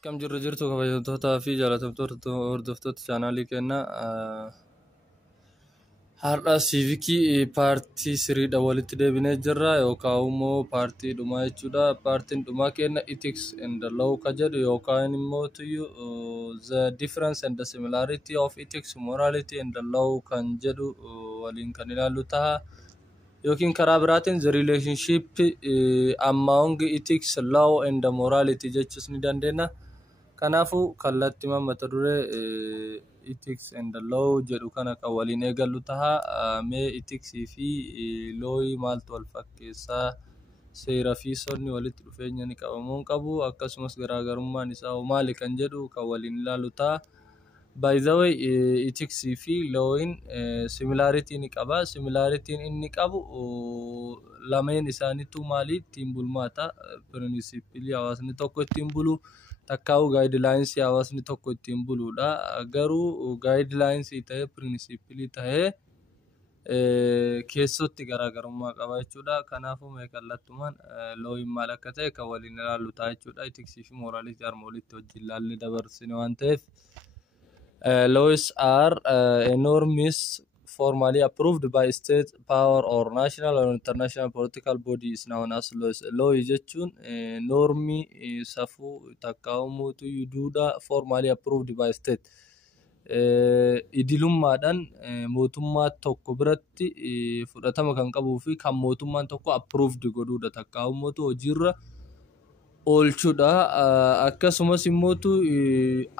Akkam jirtu kabajamtootaa fi jaalatamtoota hordoftoota chaanaalii keenyaa har'a siivikii paartii siriidhaan walitti deebinee jirra yookaan immoo paartii dhumaa jechuudha. Paartiin dhumaa keenya ethics and the law ka jedhu yookaan immoo the difference and the similarity of ethics, morality and the law kan jedhu waliin kan ilaallu ta'a. Yookiin karaa biraatiin the relationship among ethics, law and the morality jechuus ni dandeenya. Kanaafuu kallattii mata duree ethics and the law jedhu kana kan waliin eegallu ta'a. Mee ethics fi law maaltu wal fakkeessaa, seeraa fi sirni walitti dhufeenya ni qabamuu qabu, akkasumas garaagarummaan isaa maali kan jedhu kan waliin ilaallu ta'a. By the way, ethics fi law similarity ni qaba. Similarity inni qabu lameen isaaniitu maali? Ittiin bulmaata. Principle hawaasni tokko ittiin bulu, takkaa'u guidelines hawaasni tokko ittiin buludha. Garuu guidelines ta'ee principle ta'ee keessatti garaagarummaa qaba jechuudha. Kanaafuu mee kallattumaan law maal akka ta'e kan waliin ilaallu ta'a jechuudha. Ethics fi morality harma walitti wajjin ilaallee dabarsine waan ta'eef. Laws are norms formally approved by state power or national or international political body is known as laws. Law jechuun normii safuu takkaa'umuutu yuduudha formally approved by state. Idilummaadhaan mootummaa tokko biratti fudhatama kan qabuu fi kan mootummaan tokko approved godhuudha takkaa'umuutu hojiirra oolchuudha. Akkasumas immoo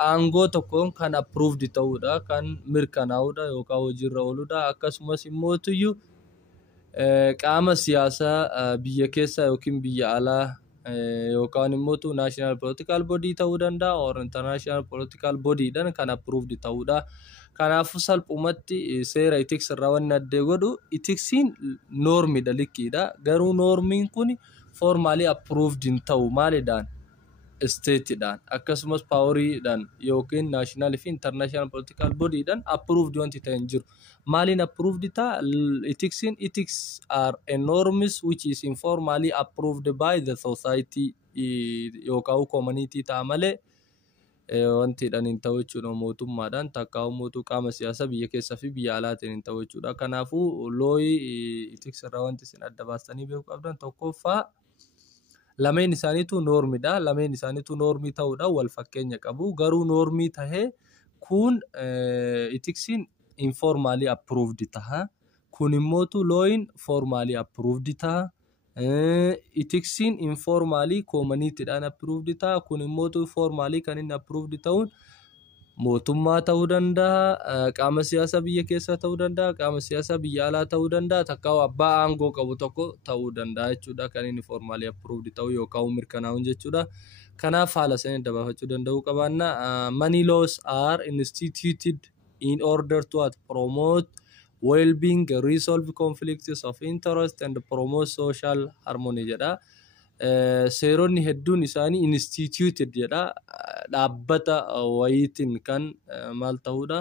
aangoo tokkoon kan approved ta'uudha, kan mirkanaa'uudha yookaan hojiirra ooluudha. Akkasumas immoo qaama siyaasaa biyya keessa yookiin biyya alaa yookaan immoo national political body ta'uu danda'a or international political body'dhaan kan approved ta'uudha. Kanaafuu salphumatti seera ethics irraa wanni adda godhu ethicsiin normidha, likkiidha. Garuu normiin kun formally approved hin ta'u maalidhaan? State'dhaan akkasumas power'dhaan yookiin national fi international political body'dhaan approved wanti ta'e hin jiru. Maaliin approved ta'a? Ethics are a norms which is informally approved by the society yookaan community ta'a malee wantiidhaan hin ta'u jechuudha. Mootummaadhaan takkaa'umuutu qaama siyaasaa biyya keessaa fi biyya alaatiin hin ta'u jechuudha. Kanaafuu looyii ethics irraa wanti isin adda baastanii beekuu qabdan tokkoffaa lameen isaaniitu normidha. Lameen isaaniitu normii ta'uudhaan wal fakkeenya qabu. Garuu normii tahee kun ethicsiin informally approved ta'a. Kun immoo looyin formally approved ta'a. Ethicsiin informally community'dhaan approved ta'a. Kun immoo formally kan inni approved ta'uun mootummaa ta'uu danda'a, qaama siyaasaa biyya keessaa ta'uu danda'a, qaama siyaasaa biyya alaa ta'uu danda'a, takkaa'u abbaa aangoo qabu tokko ta'uu danda'a jechuudha. Kan inni formally approved ta'u yookaan mirkanaa'uun jechuudha. Kanaaf haala sanii dabaafachuu danda'uu qabaanna. Many laws are instituted in order to promote well-being, resolve conflicts of interest and promote social harmony jedha. Seeronni hedduun isaanii instituted jedha. Dhaabbata wayiitiin kan maal ta'uudha?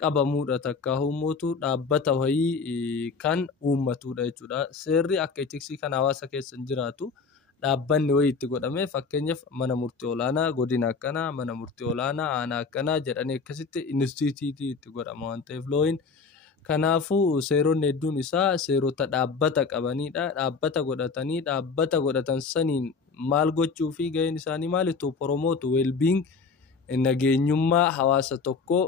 Qabamuudha. Takkaa'umuutu dhaabbata wayii kan uummatuudha jechuudha. Seerri akka etiksii kan hawaasa keessa hin jiraatu dhaabbanni wayii itti godhame, fakkeenyaaf mana murtii olaanaa godina akkanaa, mana murtii olaanaa aanaa akkanaa jedhanii akkasitti instituted itti godhama waan ta'eef looyin. Kanaafuu seeronni hedduun isaa seerota dhaabbata qabanidha. Dhaabbata godhatanii dhaabbata godhatan saniin maal gochuu fi gaheen isaanii maalitu promote well-being, nageenyummaa hawaasa tokko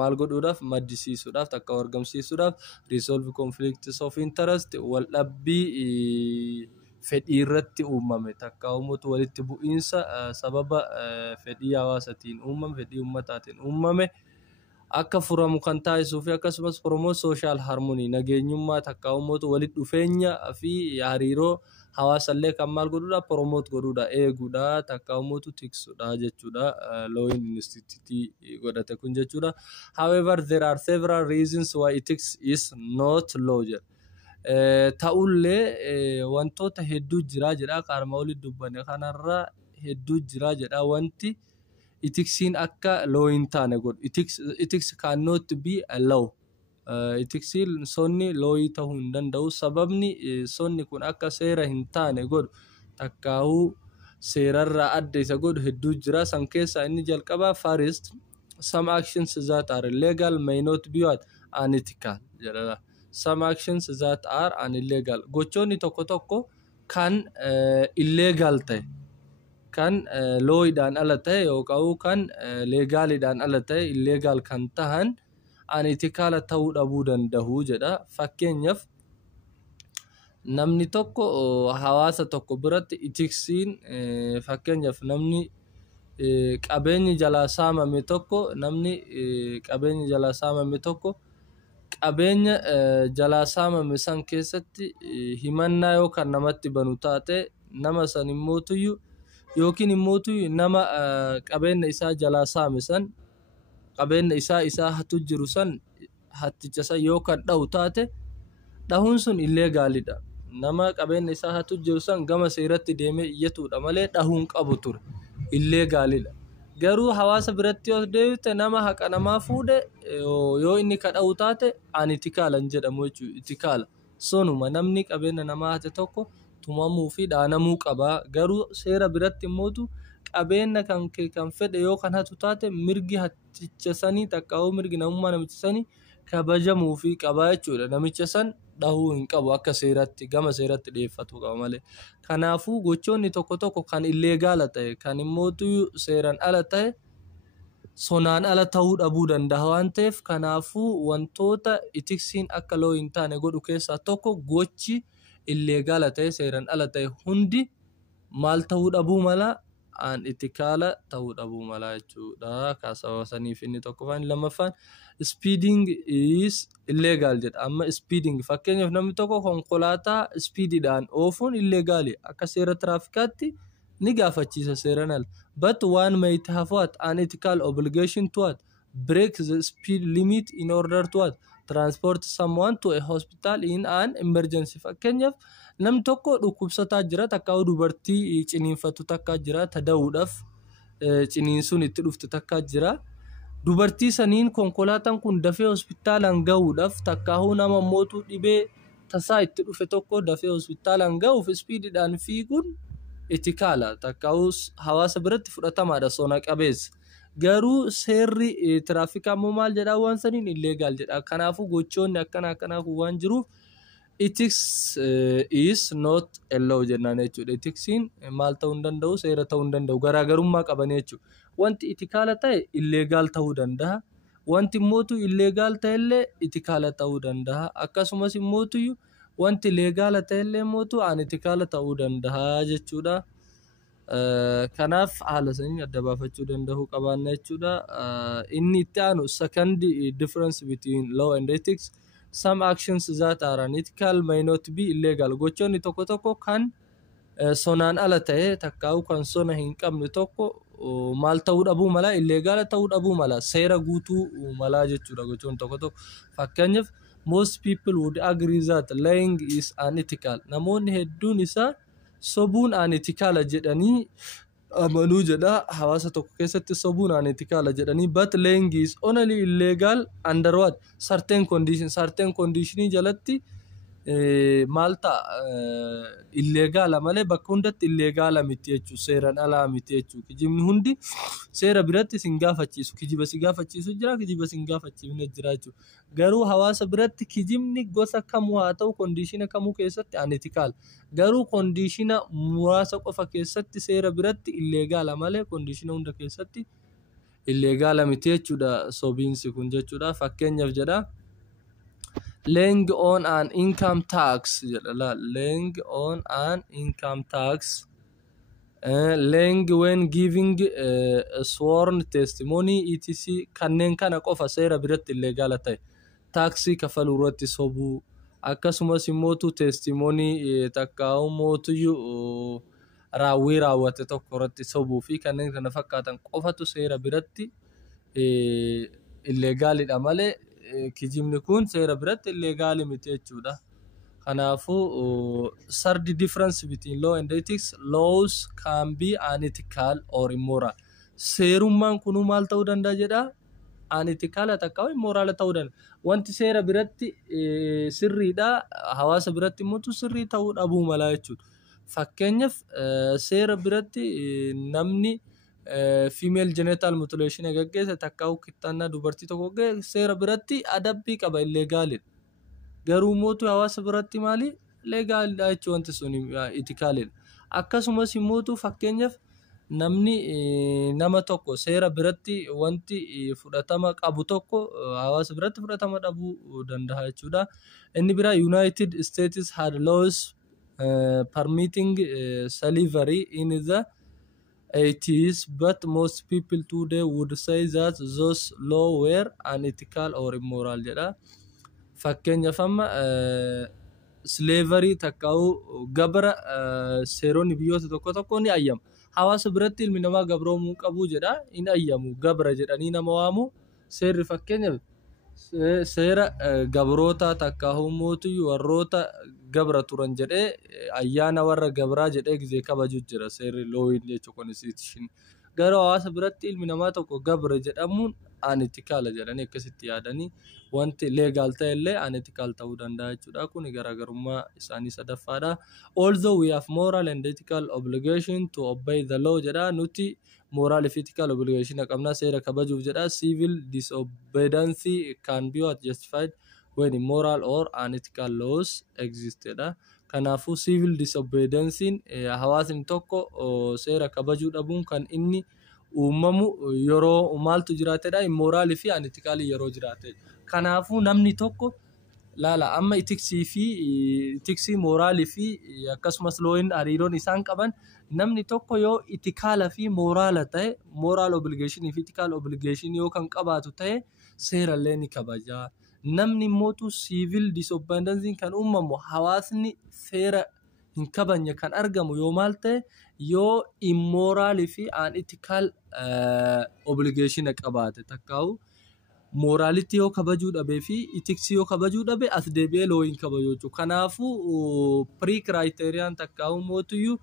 maal godhuudhaaf, maddisiisuudhaaf, takka argamsiisuudhaaf, resolve conflicts of interest, wal dhabbii fedhii irratti uumame, takka uumatu walitti bu'iinsa sababa fedhii hawaasaatiin uumame, fedhii uummataatiin uumame akka furamu kan taasisuu fi akkasumas promote social harmony, nageenyummaa takka uumatu walitti dhufeenya fi hariiroo hawaasallee kan maal godhuudha? Promote godhuudha, eeguudha, takka uumatu tiksuudha jechuudha. Looyin institute godhate kun jechuudha. However, there are several reasons why ethics is not law. Ta'ullee wantoota hedduu jira jedha. Qaarma walitti dubbanne kanarra hedduu jira jedha wanti ethicsiin akka law hin taane godhu. Ethics cannot be a law. Etiksiin sonni looyii ta'uu hin danda'u. Sababni sonni kun akka seera hin taane godhu takkaa'uu seerarraa adda isa godhu hedduu jira. San keessaa inni jalqabaa first some actions that are illegal may not be what unethical jedha. Some actions that are illegal gochoonni tokko tokko kan illegal ta'e kan looyidhaan ala ta'e yookaan kan legaaliidhaan ala ta'e illegal kan tahan unethical ta'uu dhabuu danda'u jedha. Fakkeenyaaf namni tokko hawaasa tokko biratti itiksiin fakkeenyaaf namni qabeenyi jalaa saamame tokko qabeenya jalaa saamame san keessatti himannaa yookaan namatti banu taate nama san immootuyyuu yookiin immootuyyuu nama qabeenya isaa jalaa saame san qabeenya isaa hatu jiru san hatticha san yookaan dhahu taate dhahuun sun illegaalidha. Nama qabeenya isaa hatu jiru san gama seeratti deemee iyyatuudha malee dhahuun qabu ture illegaalidha. Garuu hawaasa biratti yoo deebite nama haqa namaa fuudhe yoo inni kadha'u taate unethical jedhamu jechuudha. Ethical sonuma namni qabeenya namaa hate tokko tumamuu fi dhaanamuu qaba. Garuu seera biratti immootu qabeenya kan fedhe yoo kan hatu taate mirgi hatticha sanii takka'uu mirgi namummaa namicha sanii kabajamuu fi qaba jechuudha. Namicha san dhahuu hin qabu akka seeratti gama seeratti dhiyeeffatu qaba malee. Kanaafuu gochoonni tokko tokko kan illegaala ta'e kan immootu seeran ala ta'e sonaan ala ta'uu dhabuu danda'a waan ta'eef kanaafuu wantoota itiksiin akka loo hin taane godhu keessaa tokko gochi illegaala ta'e seeran ala ta'e hundi maal ta'uu dhabuu mala unethical ta'uu dhabuu mala jechuudha. Kaasawaa saniif inni tokkoffaan lammaffaan speeding is illegal jedha. Amma speeding fakkeenyaaf namni tokko konkolaataa speediidhaan oofuun illegaali akka seera tiraafikaatti ni gaafachiisa seeran ala. But one might have what unethical obligation to what break the speed limit in order to what transport someone to a hospital in an emergency. Fakkeenyaaf namni tokko dhukkubsataa jira takka dubartii ciniinfatu takka jira tada'uudhaaf ciniinsuun itti dhufte takka jira. Dubartii saniin konkolaataan kun dafee hospitaalaan gahuudhaaf takkaahuu nama mootuu dhibee tasaa itti dhufe tokko dafee hospitaalaan gahuuf speediidhaan fiiguun etikaala takkaahuu hawaasa biratti fudhatamaadha sona qabeessa. Garuu seerri tiraafikaa immoo maal jedhaa waan saniin illegaal jedha. Kanaafuu gochoonni akkanaa waan jiruuf ethics is not allowed jennaan jechuudha. Etiksiin maal ta'uu hin danda'u seera ta'uu hin danda'u garaagarummaa qaban jechuudha. Wanti etikaala ta'e illegaal ta'uu danda'a. Wanti immootu illegaal ta'ellee etikaala ta'uu danda'a. Akkasumas immootu wanti legaala ta'ellee immootu unetikaala ta'uu danda'a jechuudha. Kanaaf haala saniin adda baafachuu danda'uu qabaanna jechuudha. Inni itti aanu second difference between law and ethics. Some actions that are unethical may not be illegal. Gochoonni tokko tokko kan sonaan ala ta'e takkaa'u kan sona hin qabne tokko maal ta'uu dhabuu mala illegaala ta'uu dhabuu mala seera guutuu mala jechuudha. Gochoonni tokko tokko fakkeenyaaf most people would agree that lying is unethical. Namoonni hedduun isaa sobuun unethical jedhanii amanuu jedha. Hawaasa tokko keessatti sobuun unethical jedhanii but lying is only illegal under what certain conditions. Certain conditionii jalatti maal ta'a illegaala malee bakka hundatti illegaala miti jechuudha. Seeran alaa miti jechuudha. Kijibni hundi seera biratti sin gaafachiisu. Kijiba si gaafachiisu jira, kijiba sin gaafachiifne jira jechuudha. Garuu hawaasa biratti kijibni gosa kamuu haa ta'u kondiishina kamuu keessatti unethical. Garuu kondiishina muraasa qofa keessatti seera biratti illegaala malee kondiishina hunda keessatti illegaala miti jechuudha. Sobiinsi kun jechuudha. Fakkeenyaaf jedha. Laying on an income tax laying on an income tax laying when giving sworn testimony etc kanneen kana qofa seera biratti illegaala ta'e taaksii kafaluu irratti sobuu akkasumas immootu testimony takkaa'u mootuyyuu raawwii raawwate tokko irratti sobuu fi kanneen kana fakkaatan qofatu seera biratti illegaalidha malee kijibni kun seera biratti illegaali miti jechuudha. Kanaafuu third difference between law and ethics laws can be unethical or immoral. Seerummaan kunuu maal ta'uu danda'a jedha unethical takka immoral ta'uu danda'a. Wanti seera biratti sirriidha hawaasa biratti immoo sirrii ta'uu dhabuu mala jechuudha. Fakkeenyaaf seera biratti namni female genital mutilation gaggeesse takka ukkitannaa dubartii tokko seera biratti adabbii qaba illegaalidha. Garuu mootu hawaasa biratti maali? Legaalidha jechuun wanti sun itikaalidha. Akkasumas mootu fakkeenyaaf namni nama tokko seera biratti wanti fudhatama qabu tokko hawaasa biratti fudhatama dhabuu danda'a jechuudha. Inni biraa United States had laws permitting slavery in the 80s, but most people today would say that those laws were unethical or immoral jedha. Fakkeenyaaf amma slavery takkaa'u gabra seeronni biyyoota tokko tokko ni ayyamu. Hawaasa biratti ilmi namaa gabroomuu qabu jedha, hin ayyamu gabra jedhanii nama waamu. Seerri fakkeenyaaf seera gabroota takkaa'u mootii warroota gabra turan jedhee ayyaana warra gabraa jedhee gizee kabaju jira seerri looyin jechuu constitution. Garuu hawaasa biratti ilmi namaa tokko gabra jedhamuun unethical jedhanii akkasitti yaadanii wanti legal ta'e illee unethical ta'uu danda'a jechuudha. Kun garaagarummaa isaanii sadaffaadha. Although we have moral and ethical obligation to obey the law jedha, nuti moral and ethical obligation qabna seera kabajuuf jedha. Civil disobedience can be justified when immoral or unethical laws existedha. Kanaafuu civil disobedience hawaasni tokko seera kabajuu dhabuun kan inni uumamu yeroo maaltu jiraatedha? Immoral fi unethical yeroo jiraate. Kanaafuu namni tokko laala amma itiksii moraali fi akkasumas looyin hariiroon isaan qaban namni tokko yoo itikaala fi moraala ta'e moral obligation fi ethical obligation yoo kan qabaatu ta'e seera illee ni kabaja. Namni mootu civil disobedience kan uumamu hawaasni seera hin kabajne kan argamu yoo maal ta'e yoo immoral fi unethical obligation qabaate takkaa'u morality yoo kabajuu dhabe fi ethics yoo kabajuu dhabe as deebi'ee looyin kabajuu jechuudha. Kanaafuu pre-criterion takkaa'u mootuyyuu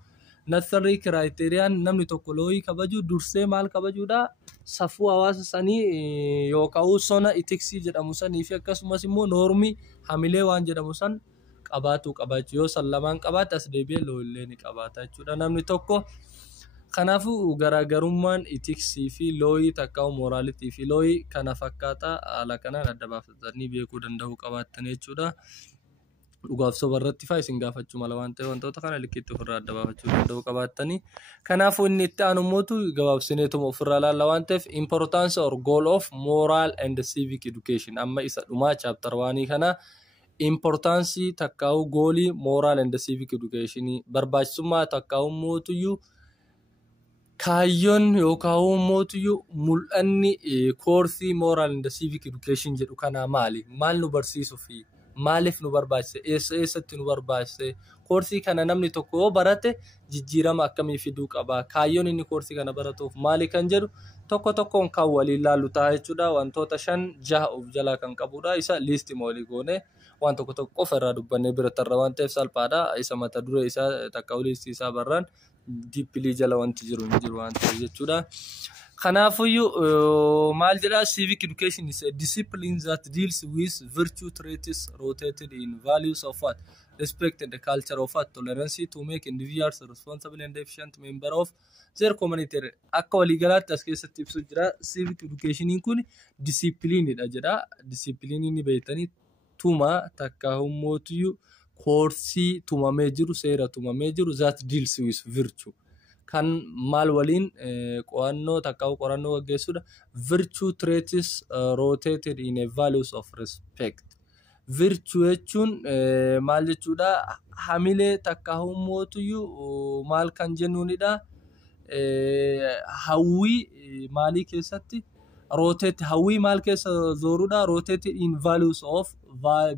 necessary criterion namni tokko looyii kabajuu dursee maal kabajuudha? Safuu hawaasa sanii yookaan sona ethics jedhamu sanii fi akkasumas immoo normii hamilee waan jedhamu san qabaatu qabaachuu yoo san lamaan qabaate as deebi'ee looyillee ni qabaata jechuudha namni tokko. Kanaafuu garaagarummaan ethics fi looyii takkaa'u morality fi looyii kana fakkaata haala kanaan adda baafatanii beekuu danda'uu qabaatan jechuudha. Dhugaaf soba irratti faa isin gaafachuu mala waan ta'eef wantoota kana likkiitti ofirraa adda baafachuu danda'uu qabaatanii. Kanaafuu inni itti aanu mootu gabaabsineetuma ofirraa ilaalla waan ta'eef importance or goal of moral and civic education amma isa dhumaa chapter 1 kana importance takkaa'u goolii moral and civic education barbaachisummaa takkaa'u mootuyyuu kaayyoon yookaan mootuyyuu mul'anni koorsii moral and civic education jedhu kana maali? Maal nu barsiisuu fi maaliif nu barbaachise? Eessatti nu barbaachise? Koorsii kana namni tokko yoo barate jijjiirama akkamii fiduu qaba? Kaayyoon inni koorsii kana baratuuf maali kan jedhu tokko tokkoon kan waliin ilaallu ta'a jechuudha. Wantoota 5-6 of jalaa kan qabudha. Isa liisti walii goone waan tokko tokko qofa irraa dubbannee bira tarra waan ta'eef salphaadha. Isa mata duree isaa takka liistii isaa barraan deeply jala wanti jiru waan ta'eef jechuudha. Kanaafuu maal jedhaa civic education is a discipline that deals with virtue traits rooted in values of what? Respect and the culture of what? Tolerance to make individuals responsible and efficient member of their community. Akka waliigalaatti as keessatti ibsu jira civic education kun discipline dha jedha. Discipline ni beektanii tuma takka mootiyyuu koorsii tumamee jiru seera tumamee jiru that deals with virtue. Kan maal waliin qo'annoo takkaa'u qorannoo gaggeessuudha. Virtue traits rotated in a values of respect. Virtue jechuun maal jechuudha? Hamilee takkaa'u mootuyyuu maal kan jennuunidha? Hawwii maalii keessatti? Hawwii maal keessa zoorudha? Rotated in values of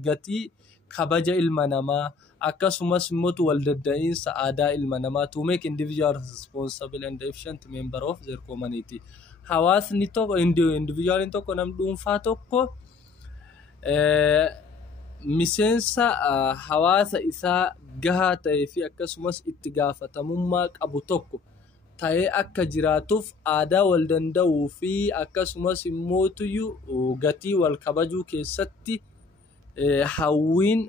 gatii kabaja ilma namaa. Akkasumas immoo wal dadda'iinsa aadaa ilma namaa to make individuals responsible and efficient member of their community. Hawaasni tokko individualin tokko nam dhuunfaa tokko miseensa hawaasa isaa gahaa ta'ee fi akkasumas itti gaafatamummaa qabu tokko ta'ee akka jiraatuuf aadaa wal danda'uu fi akkasumas immoo gatii wal kabajuu keessatti hawwiin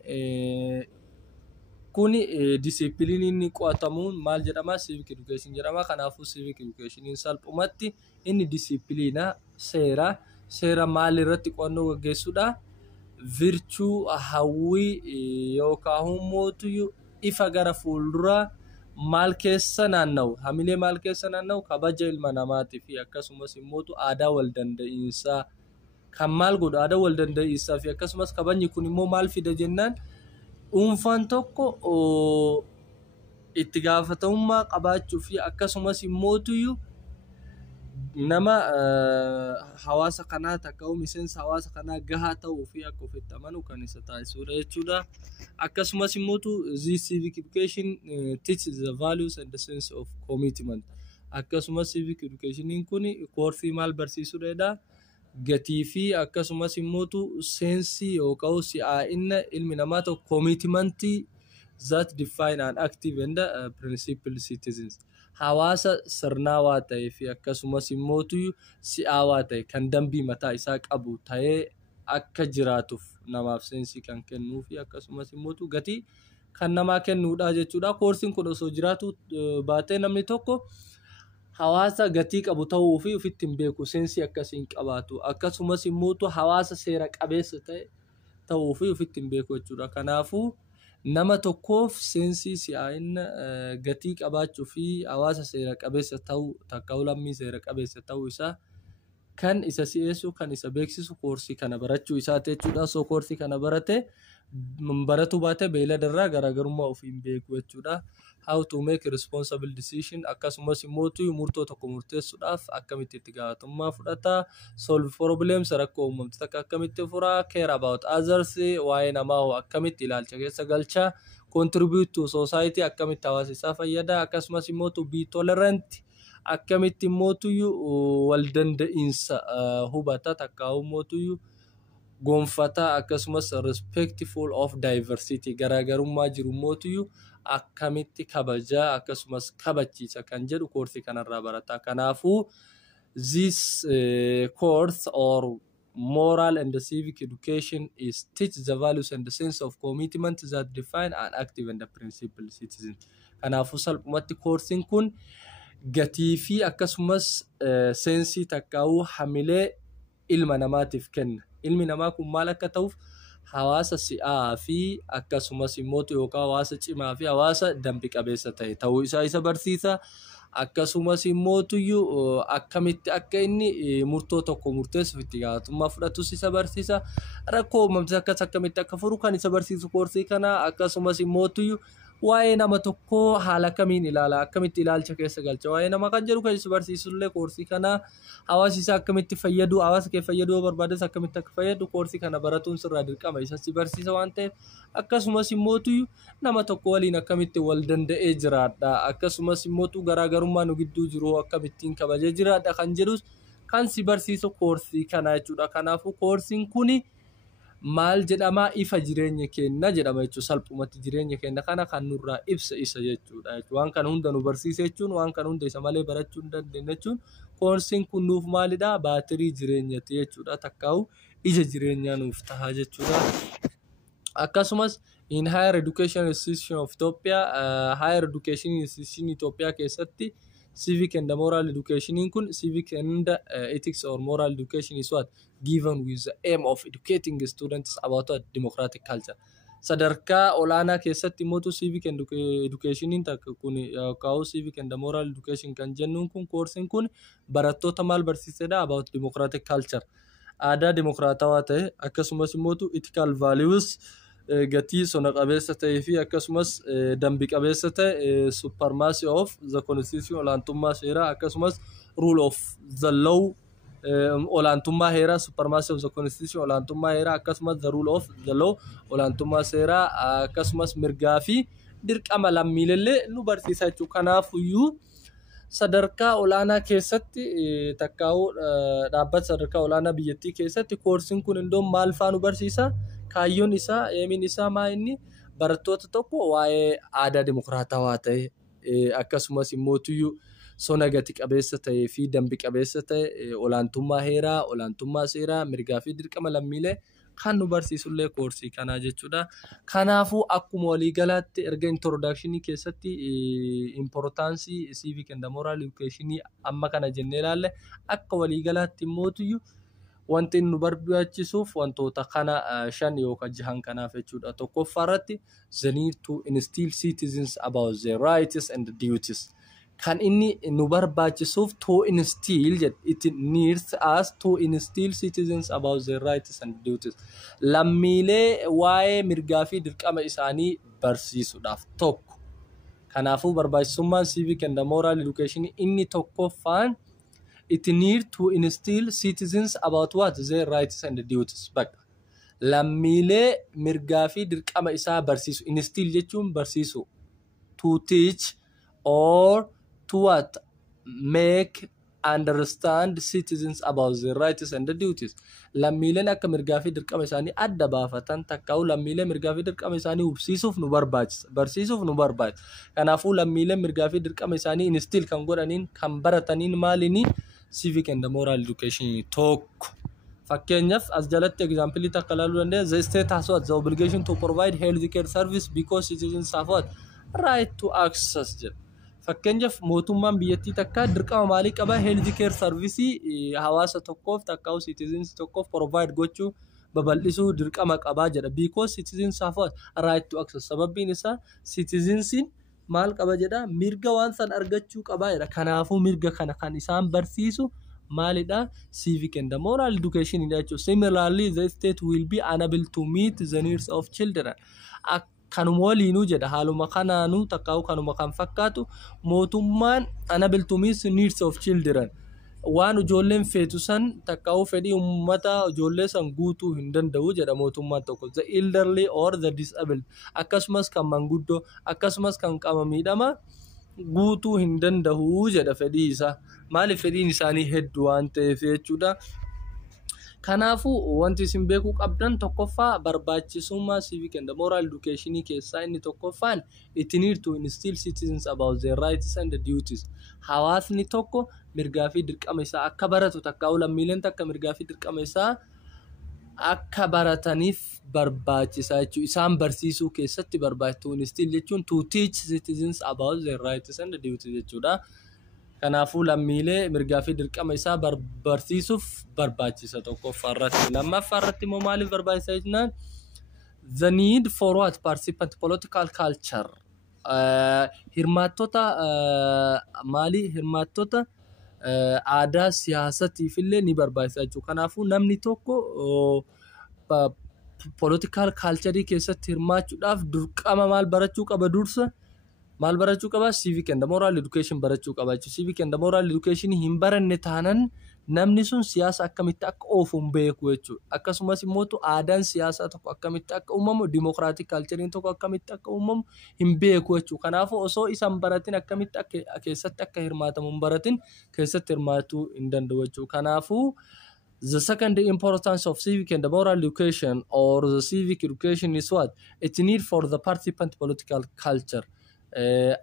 kuni disipiliinii inni qo'atamuun maal jedhama? Civic education jedhama. Kanaafuu civic education salphumatti inni disipiliina seera maal irratti qo'annoo gaggeessuudha? Virchuu hawwii yookaan humootu ifa gara fuulduraa maal keessa naanna'u, hamilee maal keessa naanna'u, kabaja ilma namaatii fi akkasumas immoo aadaa wal danda'iinsaa kan maal godhu aadaa wal danda'iinsaa fi akkasumas kabajni kun immoo maal fida jennaan dhuunfaan tokko itti gaafatamummaa qabaachuu fi akkasumas immoo nama hawaasa kanaa ta'uu miseensa hawaasa kanaa gahaa ta'uu fi akka ofitti amanu kan isa taasisudha jechuudha. Akkasumas immoo this civic education teaches the values and the sense of commitment. Akkasumas civic education kun koorsii maal barsiisudha? Gatii fi akkasumas immoo sensii yookaan si'aa'ina ilmi namaa tokko commitmentii that define an active and principled citizens. Hawaasa sirnaawaa ta'ee fi akkasumas immoo si'aawaa ta'e kan dambii mataa isaa qabu ta'ee akka jiraatuuf namaaf sensii kan kennuu fi akkasumas immoo gatii kan namaa kennuudha jechuudha. Koorsiin kun osoo jiraatu baatee namni tokko hawaasa gatii qabu ta'uu fi ofitti hin beeku sensii akkasiin qabaatu. Akkasumas immoo hawaasa seera qabeessa ta'e ta'uu fi ofitti hin beeku jechuudha. Kanaafuu nama tokkoof sensii si'aa'ina gatii qabaachuu fi hawaasa seera qabeessa ta'uu takka lammii seera qabeessa ta'uu isaa kan isa si'eessu kan isa beeksisu koorsii kana barachuu isaati jechuudha. So koorsii kana baratu baate beeyladarraa garaagarummaa ofii hin beeku jechuudha. How to make a responsible decision akkasumas immoo murtoo tokko murteessuudhaaf akkamitti itti gaafatamummaa fudhata, solve problems rakkoo uumamtoota akkamitti fura, care about others waa'ee namaa akkamitti ilaalcha keessa galcha, contribute to society akkamitti hawaasa isaa fayyada, akkasumas immoo be tolerant akkamitti immoo wal danda'iinsa hubata takka immoo gonfata akkasumas respectful of diversity garaagarummaa jiru immoo akkamitti kabajaa akkasumas kabachiisa kan jedhu koorsii kanarraa barata. Kanaafuu this course or moral and civic education is teach the values and the sense of commitment that define an active and a principled citizen. Kanaafuu salphumatti koorsiin kun gatii fi akkasumas sensii takkaa'uu hamilee ilma namaatiif kenna. Ilmi namaa kun maal akka ta'uuf hawaasa si'aa fi akkasumas immoo yookaan hawaasa cimaa fi hawaasa dambii qabeessa ta'e ta'uu isaa isa barsiisa. Akkasumas immoo akkamitti akka inni murtoo tokko murteessuuf itti gaafatamummaa fudhatus isa barsiisa. Rakkoo uumamtoota akkamitti akka furu kan isa barsiisu koorsii kana. Akkasumas immoo waa'ee nama tokkoo haala kamiin ilaala akkamitti ilaalcha keessa galcha waa'ee nama kan jedhu kan isa barsiisullee koorsii kana. Hawaasa isaa akkamitti fayyadu hawaasa kee fayyaduu barbaades akkamitti akka fayyadu koorsii kana baratuun sirraa dirqama isa si barsiisa waan ta'eef. Akkasumas immoo nama tokko waliin akkamitti wal danda'ee jiraadha akkasumas immoo garaagarummaa nu gidduu jiru akkamittiin kabajee jiraadha kan jedhus kan si barsiisu koorsii kana jechuudha. Kanaafuu koorsiin kuni maal jedhama ifa jireenya keenya jedhama jechuudha. Salphumatti jireenya keenya kana kan nurraa ibsa isa jechuudha. Waan kana hunda nu barsiisa jechuun waan kana hunda isa malee barachuu hin dandeenye jechuun koorsiin kun nuuf maalidha baatirii jireenyaati jechuudha. Takkaa'u ija jireenyaa nuuf ta'a jechuudha. Akkasumas in higher education institution of Ethiopia higher education institution Ethiopia keessatti civic and moral education kun civic and ethics or moral education is what given with the aim of educating the students about a democratic culture. Sadarkaa olaanaa keessatti immoo civic and education takka kun yookaan civic and moral education kan jennuun kun koorsiin kun barattoota maal barsiisedha about democratic culture aadaa demokraatawaa ta'e akkasumas immoo ethical values gatii sona qabeessa ta'ee fi akkasumas dambii qabeessa ta'e supremacy of the constitution olaantummaa seeraa akkasumas rule of the law olaantummaa heeraa supremacy of the constitution olaantummaa heeraa akkasumas the rule of the law olaantummaa seeraa akkasumas mirgaa fi dirqama lammiilee nu barsiisa jechuudha. Kanaafuyyuu sadarkaa olaanaa keessatti takkaa'uu dhaabbata sadarkaa olaanaa biyyattii keessatti koorsiin kun iddoo maal faa nu barsiisa? Kaayyoon isaa eemiin isaa maa inni barattoota tokko waa'ee aadaa demokraatawaa ta'e akkasumas immoo sona gati qabeessa ta'ee fi dambii qabeessa ta'e olaantummaa heeraa olaantummaa seeraa mirgaa fi dirqama lammiilee kan nu barsiisullee koorsii kanaa jechuudha. Kanaafuu akkuma waliigalaatti erga introductionii keessatti importansii civic and moral education amma kana jennee ilaalle akka waliigalaatti immootiyyuu wanti nu barbaachisuuf wantoota kana 5 yookaan 6 kanaaf jechuudha. Tokkoffaa irratti the need to instill citizens about their rights and duties. Kan inni nu barbaachisuuf to instill it needs us to instill citizens about their rights and duties. Lammiilee waa'ee mirgaa fi dirqama isaanii barsiisuudhaaf tokko. Kanaafuu barbaachisummaan civic and moral education inni tokkoffaan it need to instill citizens about what their rights and duties. Lammiilee mirgaa fi dirqama isaa barsiisu. Instill jechuun barsiisu. To teach or to what? Make understand citizens about their rights and duties. Lammiileen akka mirgaa fi dirqama isaanii adda baafatan takkaawu lammiilee mirgaa fi dirqama isaanii hubsiisuuf nu barbaachisa. Barsiisuuf nu barbaachisa. Kanaafuu lammiileen mirgaa fi dirqama isaanii instill kan godhaniin kan barataniin maaliini civic and moral education tokko. Fakkeenyaaf as jalatti example takka ilaaluu dandeenya. The state has what? The obligation to provide health care service because citizens have what? Right to access jedha. Fakkeenyaaf mootummaan biyyattii takka dirqama maalii qaba? Health care service hawaasa tokkoof takka citizens tokkoof provide gochuu babal'isuu dirqama qaba jedha. Because citizens have what? Right to access. Sababbiin isaa citizens maal qaba jedha? Mirga waan san argachuu qaba jedha. Kanaafuu mirga kana kan isaan barsiisu maalidha? Civic and moral education jechuudha. Similarly, the state will be unable to meet the needs of children. Kanuma waliinuu jedha. Haaluma kanaanuu takkaawu kanuma kan fakkaatu mootummaan unable to meet the needs of children. Waan ijoolleen feetu san takkaawu fedhii uummata ijoollee san guutuu hin danda'u jedha mootummaan tokko. The elderly or the disabled. Akkasumas kan manguddoo akkasumas kan qaama miidhama guutuu hin danda'u jedha fedhii isaa. Maaliif fedhiin isaanii hedduu waan ta'eef jechuudha. Kanaafuu wanti isin beekuu qabdan tokkoffaa barbaachisummaa civic and moral education keessaa inni tokkoffaan it need to instill citizens about their rights and duties. Hawaasni tokko mirgaa fi dirqama isaa akka baratu takkaawu lammiileen takka mirgaa fi dirqama isaa akka barataniif barbaachisaa jechuudha. Isaan barsiisuu keessatti barbaachisu instill jechuun to teach citizens about their rights and duties jechuudha. Kanaafuu lammiilee mirgaa fi dirqama isaa barsiisuuf barbaachisa tokkoffaa irratti. Lammaffaa irratti immoo maaliif barbaachisa jennaan? The need for what? Participant political culture. Hirmaattota maalii? Hirmaattota aadaa siyaasatiif illee ni barbaachisa jechuudha. Kanaafuu namni tokko political culture keessatti hirmaachuudhaaf dirqama maal barachuu qaba dursa? Maal barachuu qaba? Civic and moral education barachuu qaba jechuudha. Civic and moral education hin baranne taanan namni sun siyaasa akkamitti akka oofuun beeku jechuudha. Akkasumas immoo aadaan siyaasaa tokko akkamitti akka uumamu, democratic culturein tokko akkamitti akka uumamu hin beeku jechuudha. Kanaafuu osoo isan baratin akkamitti keessatti akka hirmaatamu hin baratin keessatti hirmaatuu hin danda'u jechuudha. Kanaafuu the second importance of civic and moral education or the civic education is what? It need for the participant political culture.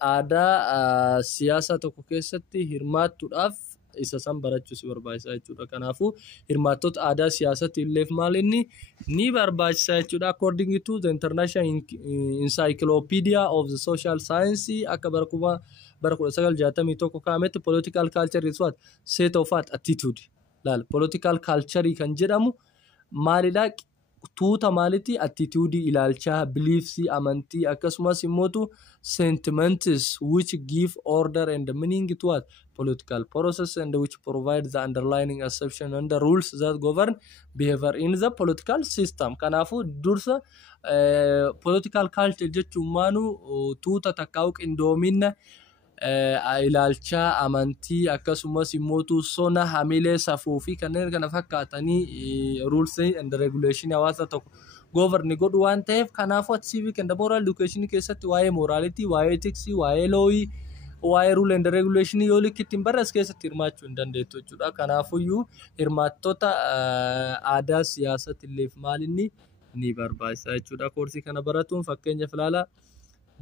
Aadaa siyaasa tokko keessatti hirmaattuudhaaf isa san barachuu si barbaachisa jechuudha. Kanaafuu hirmaattota aadaa siyaasatti illeef maal inni ni barbaachisa jechuudha. According to the International Encyclopedia of the Social Science akka bara 1961 kaametti political culture is what? Set of what? Attitude. Laal political culture kan jedhamu maalidha? Tuuta maaliti? Attitude, ilaalcha, beliefs, amantii akkasumas immoo sentiments which give order and meaning to what? Political process and which provide the underlying assumption and the rules that govern behavior in the political system. Kanaafuu dursa political culture jechuun maanu tuuta takkaawu qindoomina ilaalcha, amantii akkasumas immoo sona hamilee safuu fi kanneen kana fakkaatanii rules and regulation hawaasa tokko govern godhu waan ta'eef kanaafuu civic and moral education keessatti waa'ee morality, waa'ee ethics, waa'ee law, waa'ee rule and regulation yoo likkitti hin barrees keessatti hirmaachuu hin dandeettu jechuudha. Kanaafuu hirmaattota aadaa siyaasatti illeef maalinni ni barbaachisa jechuudha. Koorsii kana baratuun fakkeenyaaf ilaala.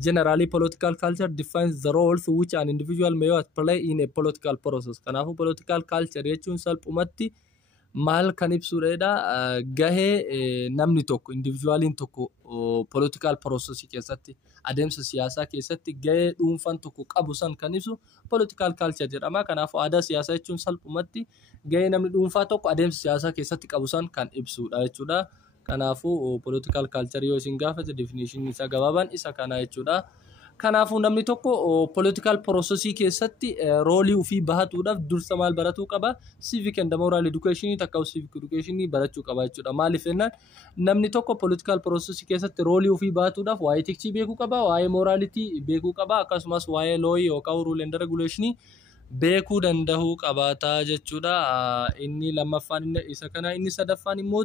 Generally, political culture defines the roles which an individual may play in a political process. Kanaafuu political culture jechuun salphumatti maal kan ibsuudha gahee namni tokko individualiin tokko political process keessatti adeemsa siyaasaa keessatti gahee dhuunfaan tokko qabu san kan ibsu political culture jedhama. Kanaafuu aadaa siyaasaa jechuun salphumatti gahee namni dhuunfaa tokko adeemsa siyaasaa keessatti qabu san kan ibsuudha jechuudha. Kanaafuu political culture yoo isin gaafate definition isaa gabaabaan isa kana jechuudha. Kanaafuu namni tokko political process keessatti roolii ofii bahatuudhaaf dursa maal baratuu qaba? Civic and moral education takka civic education barachuu qaba jechuudha. Maaliif jennaan namni tokko political process keessatti roolii ofii bahatuudhaaf waa'ee ethics beekuu qaba, waa'ee morality beekuu qaba, akkasumas waa'ee law yookaan rule and regulation beekuu danda'uu qabaata jechuudha. Inni lammaffaan isa kana, inni sadaffaan immoo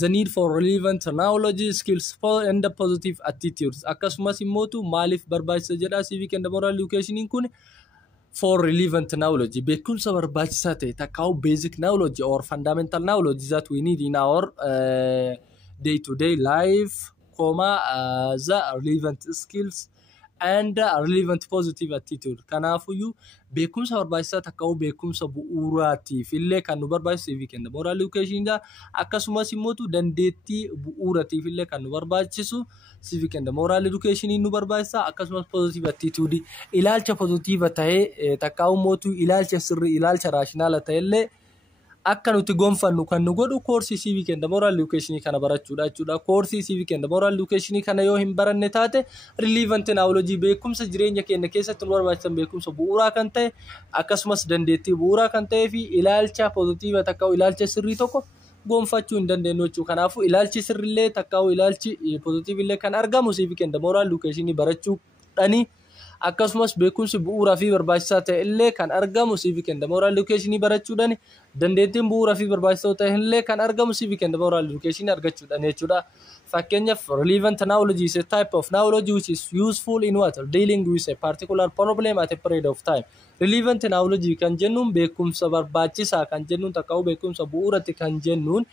the need for relevant knowledge, skills, and positive attitudes. Akkasumas immoo maaliif barbaachisa jedha civic and moral education kun for relevant knowledge. Beekumsa barbaachisaa ta'e takka basic knowledge or fundamental knowledge that we need in our day-to-day life, the relevant skills and relevant positive attitude. Kanaafuu beekumsa barbaachisaa takka beekumsa bu'uuraatiif illee kan nu barbaachisu civic and moral education dha. Akkasumas immoo dandeettii bu'uuraatiif illee kan nu barbaachisu civic and moral education nu barbaachisa. Akkasumas positive attitude ilaalcha positive ta'e takka immoo ilaalcha sirrii, ilaalcha raashinaala ta'e illee akka nuti gonfannu kan nu godhu koorsii civic and moral education kana barachuudha jechuudha. Koorsii civic and moral education kana yoo hin baranne taate relevant knowledge beekumsa jireenya keenya keessatti nu barbaachisan beekumsa bu'uuraa kan ta'e akkasumas dandeettii bu'uuraa kan ta'ee fi ilaalcha positive takka ilaalcha sirrii tokko gonfachuu hin dandeenyu jechuudha. Kanaafuu ilaalchi sirriillee takka ilaalchi positive illee kan argamu civic and moral education barachuudhaani. Akkasumas beekumsi bu'uuraa fi barbaachisaa ta'e illee kan argamu civic and moral education barachuudhaan, dandeettiin bu'uuraa fi barbaachisaa ta'e illee kan argamu civic and moral education argachuudhaan jechuudha. Fakkeenyaaf relevant knowledge is a type of knowledge which is useful in what dealing with a particular problem at a period of time. Relevant knowledge kan jennuun beekumsa barbaachisaa kan jennuun takka beekumsa bu'uuraatti kan jennuun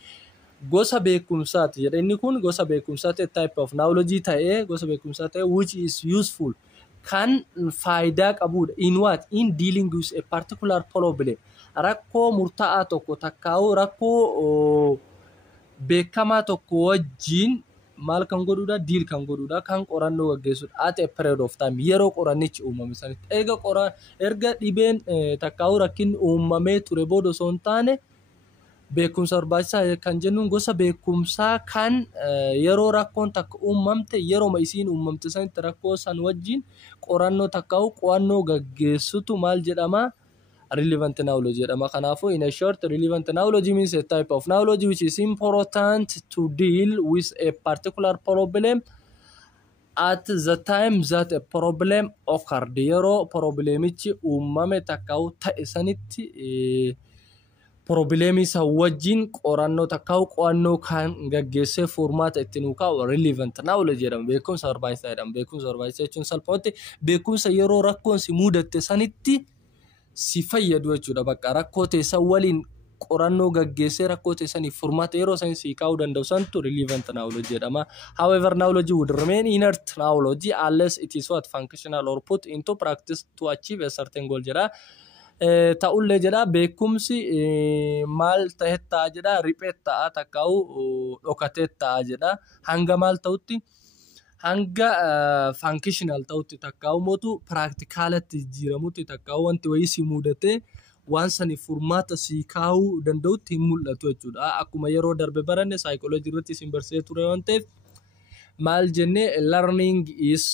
gosa beekumsaati jedha. Inni kun gosa beekumsaati, type of knowledge ta'e gosa beekumsaa ta'e which is useful kan faayidaa qabudha. In what? In dealing with a particular problem. Rakkoo murtaa'aa tokko takkaa'u rakkoo beekamaa tokko wajjin maal kan godhuudha? Deal kan godhuudha, kan qorannoo gaggeessuudha at a period of time. Yeroo qorannichi uumame sanitti erga dhibeen takkaa'u rakkinni uumamee ture booda osoo hin taane beekumsa barbaachisaa kan jennuun gosa beekumsaa kan yeroo rakkoon takka uumamte yeroo isiin uumamte sanitti rakkoo san wajjin qorannoo takkaa'u qo'annoo gaggeessutu maal jedhama? Relevant knowledge jedhama. Kanaafuu in a short, relevant knowledge means a type of knowledge which is important to deal with a particular problem at the time that a problem occurred. Yeroo problemichi uumame takkaa'u ta'e sanitti problemii isa wajjin qorannoo takkaa'u qo'annoo kan gaggeessee furmaata itti nuu kaa'u relevant knowledge jedhama. Beekumsa barbaachisaa jedhama. Beekumsa barbaachisaa jechuun salphaatti beekumsa yeroo rakkoon si mudatte sanitti si fayyadu jechuudha. Bakka rakkoo teessan waliin qorannoo gaggeessee rakkoo teessaniif furmaata yeroo san si kaa'uu danda'u santu relevant knowledge jedhama. However, knowledge would remain inert knowledge unless it is what functional or put into practice to achieve a certain goal jedha. Ta'ullee jedha beekumsi maal ta'e ta'a jedha, riphee ta'a takkaa'u dhokatee ta'a jedha. Hanga maal ta'utti? Hanga functional ta'utti takkaa'u mootu practicalatti jijjiiramutti takkaa'u wanti wayii si mudatee waan saniif furmaata si kaa'uu danda'utti hin mul'atu jechuudha. Akkuma yeroo darbe baranne psychology irratti isin barsiisee ture waan ta'eef maal jennee learning is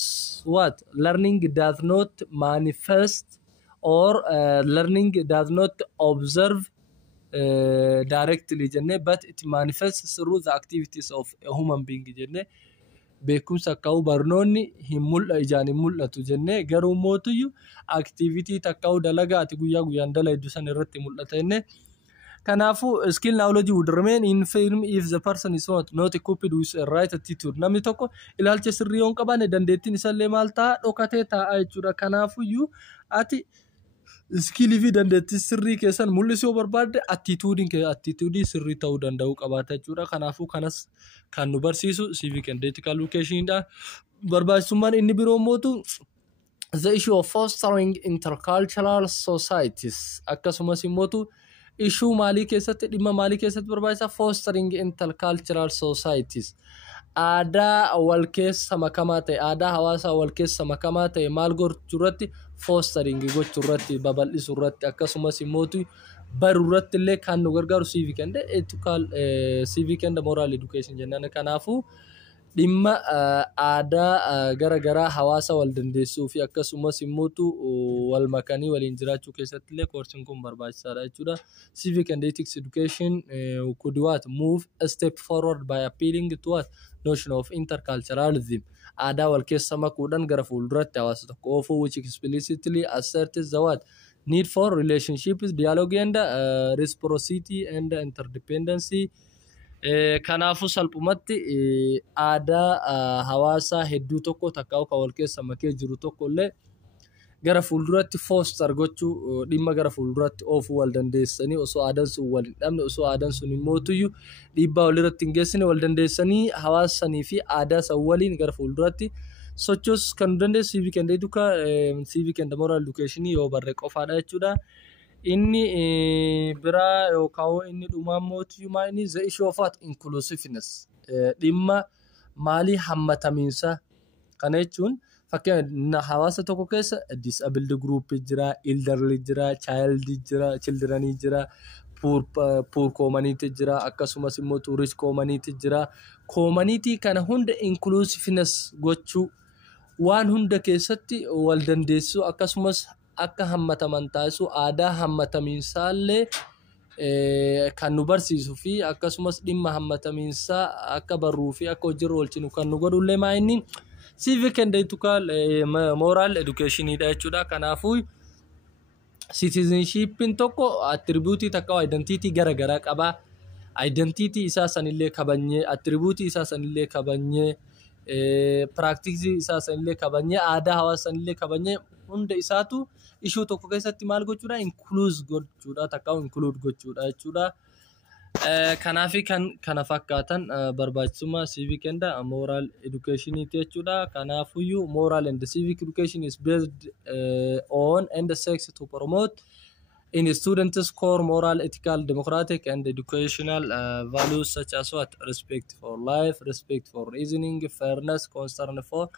what? Learning does not manifest or learning does not observe directly jenne, but it manifests through the activities of a human being jenne. Beekumsa akka'u barnoonni ijaan hin mul'atu jenne garuu mootuyyuu activity takka'u dalagaa ati guyyaa guyyaan dalaydu san irratti mul'ata jenne. Kanaafuu skill knowledge would remain in firm if the person is not equipped with a right attitude. Namni tokko ilaalcha sirrii yoo hin qabaanne dandeettiin isallee maal ta'a? Dhokatee ta'a jechuudha. Kanaafuyyuu ati skill fi dandeettii sirrii keessan mul'isuu barbaadde attitude sirrii ta'uu danda'u qabaata jechuudha. Kanaafuu kanas kan nu barsiisu civic and ethical education dha. Barbaachisummaan inni biroo mootu the issue of fostering intercultural societies. Akkasumas immoo issue maalii keessatti dhimma maalii keessatti barbaachisa fostering intercultural societies aadaa wal keessa makamaa ta'e aadaa hawaasaa wal keessa makamaa ta'e maal gochuu irratti fostering gochuu irratti babal'isuu irratti akkasumas immoo baruu irratti illee kan nu gargaaru civic and ethical civic and moral education jennaan kanaafuu dhimma aadaa gara garaa hawaasa wal dandeessuu fi akkasumas immoo wal makanii waliin jiraachuu keessatti illee koorsiin kun barbaachisaadha jechuudha. Civic and ethics education could move a step forward by appealing to notion of interculturalism. Aadaa wal keessa makuudhaan gara fuulduratti hawaasa tokko oofuu which explicitly asserts the need for relationships, dialogue and reciprocity and interdependency. Kanaafuu salphumatti aadaa hawaasaa hedduu tokko takkaa'u kan wal keessa makee jiru tokko illee gara fuulduratti foster gochuu dhimma gara fuulduratti oofuu wal dandeessanii osoo aadaan sun wal hin dhabne osoo aadaan sun immoo dhiibbaa walirratti hin geessine wal dandeessanii hawaasanii fi aadaa san waliin gara fuulduratti sochoos kan dandeessu civic and moral education yoo barree qofaadha jechuudha. Inni biraa yookaan inni dhumaa mootummaa inni the issue of inclusiveness dhimma maalii hammatamiinsa kana jechuun fakkeenya hawaasa tokko keessa disabled group jira, elderly jira, children jira, poor community jira, akkasumas immoo rich community jira. Community kana hunda inclusiveness gochuu waan hunda keessatti wal dandeessuu akkasumas akka hammataman taasisu aadaa hammatamiinsaallee kan nu barsiisuu fi akkasumas dhimma hammatamiinsaa akka barruu fi akka hojiirra oolchinu kan nu godhullee maa inni civic and ethical moral education dha jechuudha. Kanaafuu citizenshipin tokko attribute takka identity gara garaa qaba. Identity isaa sanillee kabanyee attribute isaa sanillee kabanyee practice isaa sanillee kabanyee aadaa hawaasa sanillee kabanyee hunda isaatu issue tokko keessatti maal gochuudha include gochuudha takkaa'u include gochuudha jechuudha. Kanaafi kana fakkaatan barbaachisummaa civic and moral education jechuudha. Kanaafuu moral and civic education is based on and sex to promote in students core moral, ethical, democratic and educational values such as respect for life, respect for reasoning, fairness, concern for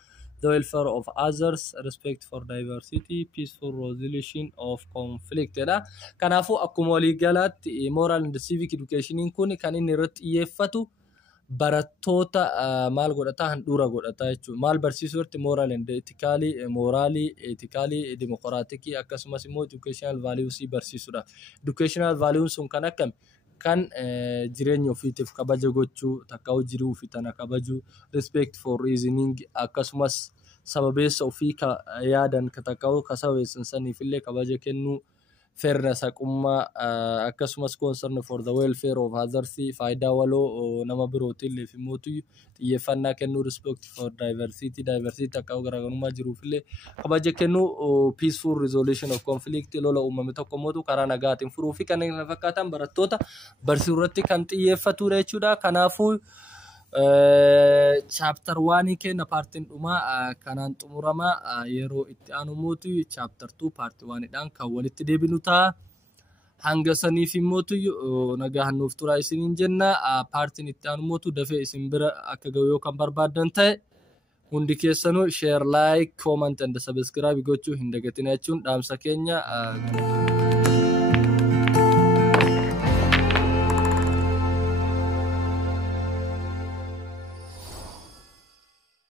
the welfare of others, respect for diversity, peaceful resolution of conflict. Kanaafuu akkuma walii galaatti moral and civic education kun kan inni irratti xiyyeeffatu barattoota maal godhataa handhuura godhataa jechuudha. Maal barsiisuu irratti moral and ethically, democratic akkasumas immoo educational values barsiisuudha. Educational values sun kan akkam kan jireenya ofiitiif kabaja gochuu takkaa'u jiruu fi tana kabaju respect for reasoning akkasumas sababeessa ofii yaadan takkaa'u kasabeessan saniif illee kabaja kennuu fairness haqummaa akkasumas concern for the welfare of others faayidaa waloo nama birootiif immoo xiyyeeffannaa kennuu respect for diversity takkaa'u garaagarummaa jiruuf illee kabaja kennuu peaceful resolution of conflict lola uumame tokko mootu karaa nagaatiin furuu fi kanneen kana fakkaatan barattoota barsiisuu irratti kan xiyyeeffatudha jechuudha. Kanaafuu chapter 1 kenna partiin dhumaa kanaan xumurama yeroo itti aanu mootu chapter 2 part 1 dhaan kan walitti deebinu ta'a. Hanga saniif immoo nagaan nuuf turaa isiniin jenna. Partiin itti aanu mootu dafee isin bira akka ga'u yoo kan barbaadan ta'e hundi keessanuu share, like, comment and subscribe gochuu hin dagatina jechuun dhaamsa keenya.